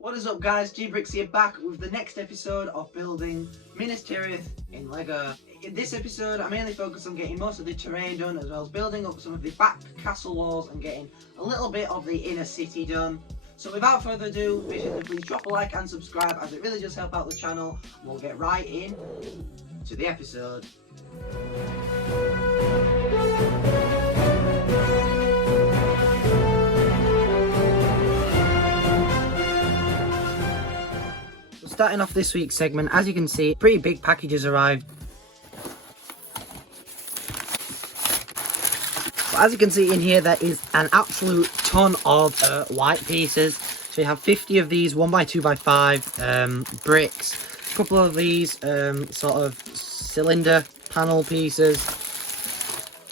What is up guys, Brix here back with the next episode of Building Minas Tirith in LEGO. In this episode I mainly focus on getting most of the terrain done, as well as building up some of the back castle walls and getting a little bit of the inner city done. So without further ado, make sure to please drop a like and subscribe, as it really does help out the channel. We'll get right in to the episode. Starting off this week's segment, as you can see, pretty big packages arrived. But as you can see in here, there is an absolute ton of white pieces. So you have 50 of these 1x2x5 bricks, a couple of these sort of cylinder panel pieces,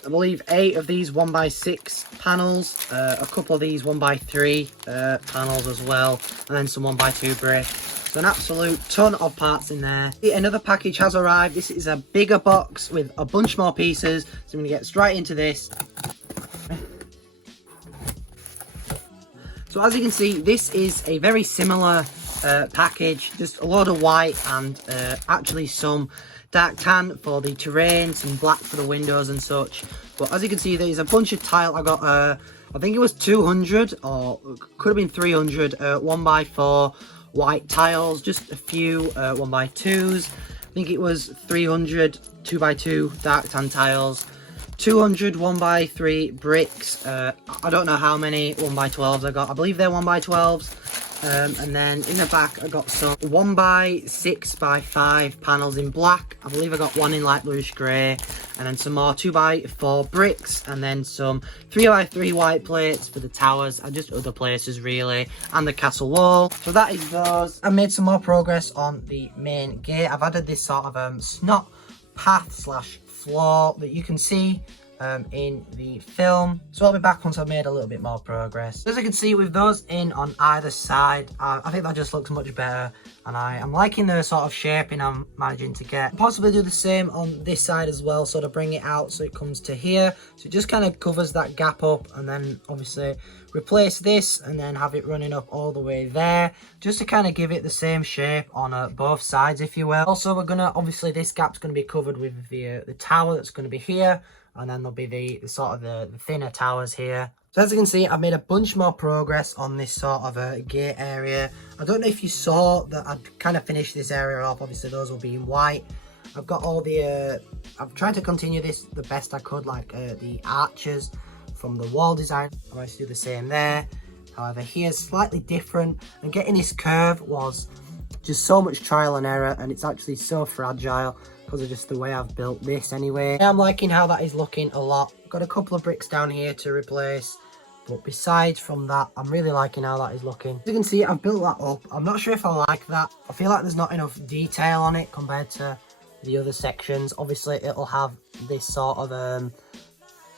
I believe 8 of these 1x6 panels, a couple of these 1x3 panels as well, and then some 1x2 bricks. So an absolute ton of parts in there. Another package has arrived. This is a bigger box with a bunch more pieces. So I'm going to get straight into this. So as you can see, this is a very similar package. Just a load of white and actually some dark tan for the terrain, some black for the windows and such. But as you can see, there's a bunch of tile. I got I think it was 200 or could have been 300 1x4 white tiles, just a few 1x2s. I think it was 300 2x2 dark tan tiles, 200 1x3 bricks. I don't know how many 1x12s I got. I believe they're 1x12s. And then in the back I got some 1x6x5 panels in black. I believe I got one in light bluish grey, and then some more 2x4 bricks, and then some 3x3 white plates for the towers and just other places really, and the castle wall. So that is those. I made some more progress on the main gate. I've added this sort of snot path slash floor that you can see in the film. So I'll be back once I've made a little bit more progress. As you can see, with those in on either side, I think that just looks much better, and I am liking the sort of shaping I'm managing to get. Possibly do the same on this side as well, so to bring it out so it comes to here, so it just kind of covers that gap up, and then obviously replace this and then have it running up all the way there, just to kind of give it the same shape on both sides, if you will. Also, we're gonna, obviously this gap's going to be covered with the tower that's going to be here, and then there'll be the sort of the thinner towers here. So as you can see, I've made a bunch more progress on this sort of gate area. I don't know if you saw that I'd kind of finished this area off. Obviously those will be in white. I've got all the I've tried to continue this the best I could, like the arches from the wall design. I managed to do the same there. However, here's slightly different, and getting this curve was just so much trial and error, and it's actually so fragile because of just the way I've built this anyway. I'm liking how that is looking a lot. Got a couple of bricks down here to replace, but besides from that, I'm really liking how that is looking. As you can see, I've built that up. I'm not sure if I like that. I feel like there's not enough detail on it compared to the other sections. Obviously it'll have this sort of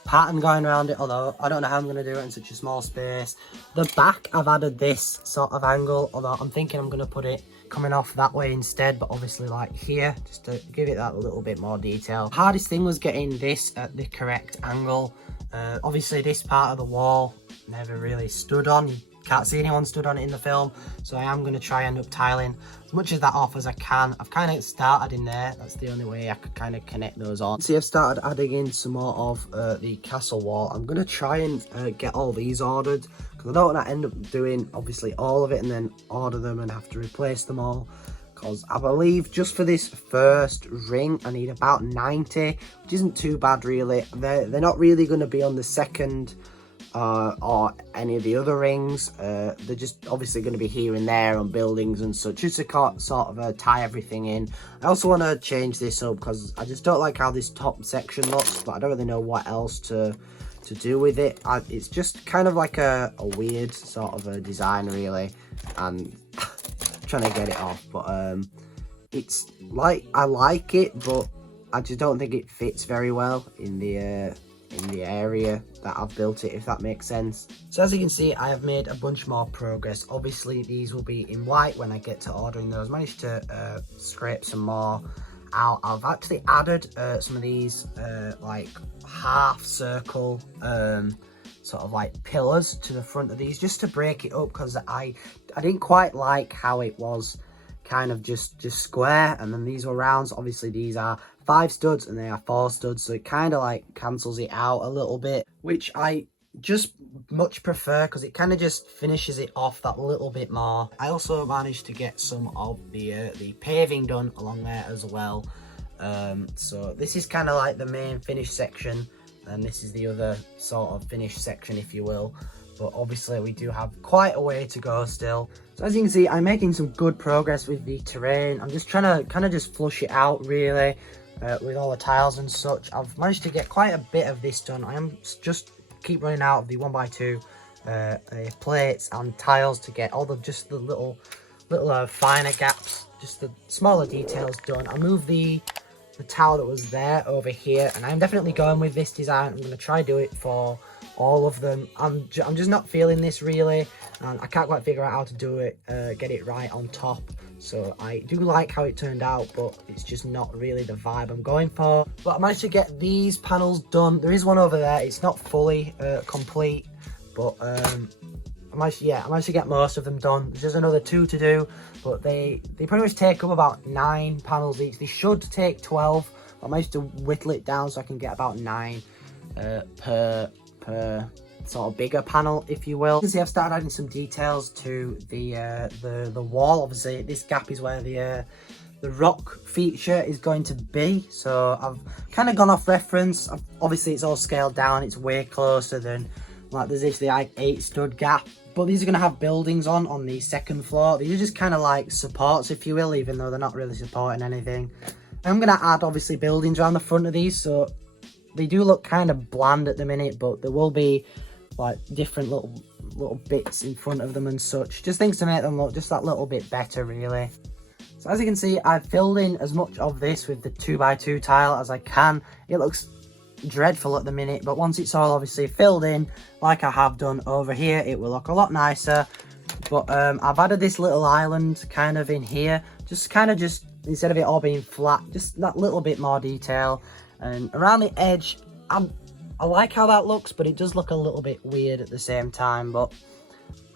pattern going around it, although I don't know how I'm going to do it in such a small space. The back, I've added this sort of angle, although I'm thinking I'm going to put it coming off that way instead, but obviously like here, just to give it that little bit more detail. The hardest thing was getting this at the correct angle. Obviously this part of the wall never really stood on. You can't see anyone stood on it in the film, so I am going to try end up tiling as much of that off as I can. I've kind of started in there. That's the only way I could kind of connect those on. See, I've started adding in some more of the castle wall. I'm going to try and get all these ordered, because I don't want to end up doing obviously all of it and then order them and have to replace them all, because I believe just for this first ring I need about 90, which isn't too bad really. They're not really going to be on the second or any of the other rings. They're just obviously going to be here and there on buildings and such, just to sort of tie everything in. I also want to change this up because I just don't like how this top section looks, but I don't really know what else to do with it. It's just kind of like a weird sort of a design really, and trying to get it off, but it's like, I like it, but I just don't think it fits very well in the area that I've built it, if that makes sense. So as you can see, I have made a bunch more progress. Obviously these will be in white when I get to ordering those. Managed to scrape some more out. I've actually added some of these like half circle sort of like pillars to the front of these, just to break it up, because I didn't quite like how it was kind of just square, and then these were rounds. Obviously these are 5 studs and they are 4 studs, so it kind of like cancels it out a little bit, which I just much prefer, because it kind of just finishes it off that little bit more. I also managed to get some of the paving done along there as well. So this is kind of like the main finish section, and this is the other sort of finish section, if you will. But obviously we do have quite a way to go still. So as you can see, I'm making some good progress with the terrain. I'm just trying to kind of just flush it out really, with all the tiles and such. I've managed to get quite a bit of this done. I am just keep running out of the 1x2 plates and tiles to get all the just the little finer gaps, just the smaller details done. I moved the tower that was there over here, and I'm definitely going with this design. I'm going to try do it for all of them. I'm just not feeling this really, and I can't quite figure out how to do it, get it right on top. So I do like how it turned out, but it's just not really the vibe I'm going for. But I managed to get these panels done. There is one over there. It's not fully complete, but I managed to get most of them done. There's just another 2 to do, but they pretty much take up about 9 panels each. They should take 12. I managed to whittle it down so I can get about 9 per sort of bigger panel, if you will. You can see I've started adding some details to the wall. Obviously this gap is where the rock feature is going to be, so I've kind of gone off reference. Obviously it's all scaled down, it's way closer than like there's actually like 8 stud gap. But these are going to have buildings on the second floor. These are just kind of like supports, if you will, even though they're not really supporting anything. I'm going to add obviously buildings around the front of these, so they do look kind of bland at the minute, but there will be like different little bits in front of them and such, just things to make them look just that little bit better really. So as you can see, I've filled in as much of this with the 2x2 tile as I can. It looks dreadful at the minute, but once it's all obviously filled in like I have done over here, it will look a lot nicer. But I've added this little island kind of in here, just instead of it all being flat, just that little bit more detail. And around the edge, I like how that looks, but it does look a little bit weird at the same time. But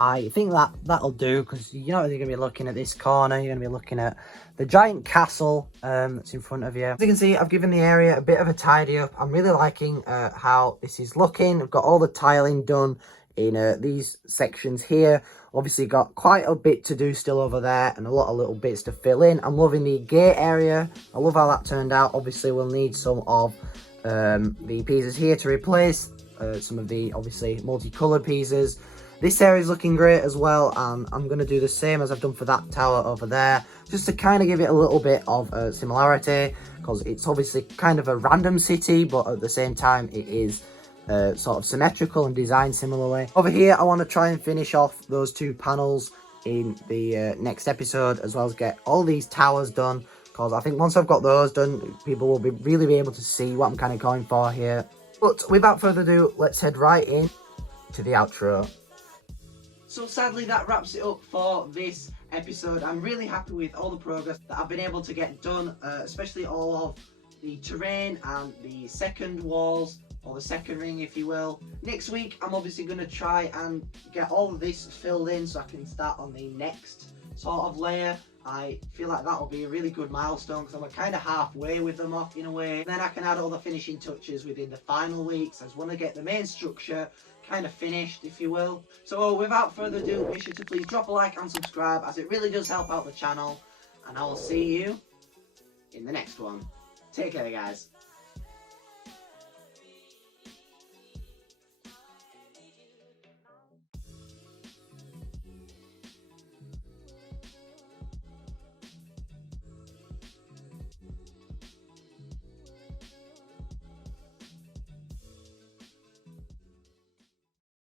I think that'll do, because you're not really going to be looking at this corner. You're going to be looking at the giant castle that's in front of you. As you can see, I've given the area a bit of a tidy up. I'm really liking how this is looking. I've got all the tiling done in these sections here. Obviously got quite a bit to do still over there, and a lot of little bits to fill in. I'm loving the gate area. I love how that turned out. Obviously we'll need some of the pieces here to replace some of the obviously multicolored pieces. This area is looking great as well, and I'm going to do the same as I've done for that tower over there, just to kind of give it a little bit of similarity, because it's obviously kind of a random city, but at the same time it is sort of symmetrical and designed similarly. Over here I want to try and finish off those 2 panels in the next episode, as well as get all these towers done, because I think once I've got those done, people will really be able to see what I'm kind of going for here. But without further ado, let's head right in to the outro. So sadly that wraps it up for this episode. I'm really happy with all the progress that I've been able to get done, especially all of the terrain and the second walls, or the second ring if you will. Next week I'm obviously going to try and get all of this filled in so I can start on the next sort of layer. I feel like that'll be a really good milestone, because I'm kind of halfway with them off in a way. And then I can add all the finishing touches within the final weeks. I just want to get the main structure kind of finished, if you will. So without further ado, make sure to please drop a like and subscribe, as it really does help out the channel. And I will see you in the next one. Take care, guys.